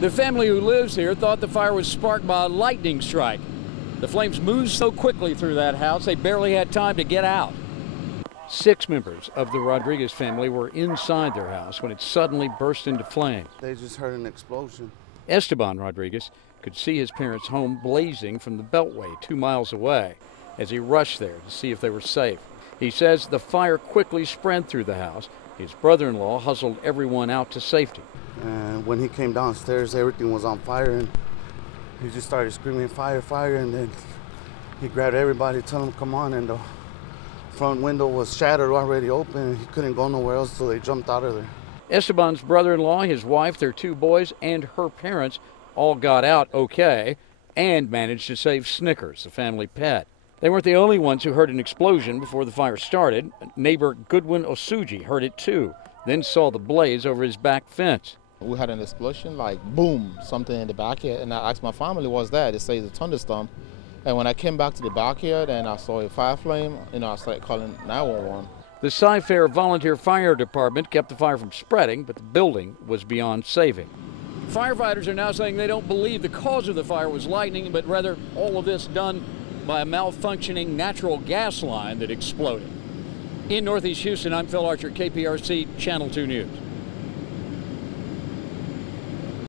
The family who lives here thought the fire was sparked by a lightning strike. The flames moved so quickly through that house, they barely had time to get out. 6 members of the Rodriguez family were inside their house when it suddenly burst into flames. They just heard an explosion. Esteban Rodriguez could see his parents' home blazing from the Beltway 2 miles away as he rushed there to see if they were safe. He says the fire quickly spread through the house. His brother-in-law hustled everyone out to safety. And when he came downstairs, everything was on fire, and he just started screaming, "Fire, fire!" And then he grabbed everybody, telling them, "Come on!" And the front window was shattered, already open, and he couldn't go nowhere else, so they jumped out of there. Esteban's brother-in-law, his wife, their 2 boys, and her parents all got out okay and managed to save Snickers, the family pet. They weren't the only ones who heard an explosion before the fire started. Neighbor Goodwin Osuji heard it too, then saw the blaze over his back fence. We had an explosion, like boom, something in the backyard, and I asked my family, what's that? They say it's a thunderstorm. And when I came back to the backyard and I saw a fire flame, I started calling 911. The Cy-Fair Volunteer Fire Department kept the fire from spreading, but the building was beyond saving. Firefighters are now saying they don't believe the cause of the fire was lightning, but rather all of this done by a malfunctioning natural gas line that exploded. In Northeast Houston, I'm Phil Archer, KPRC Channel 2 News.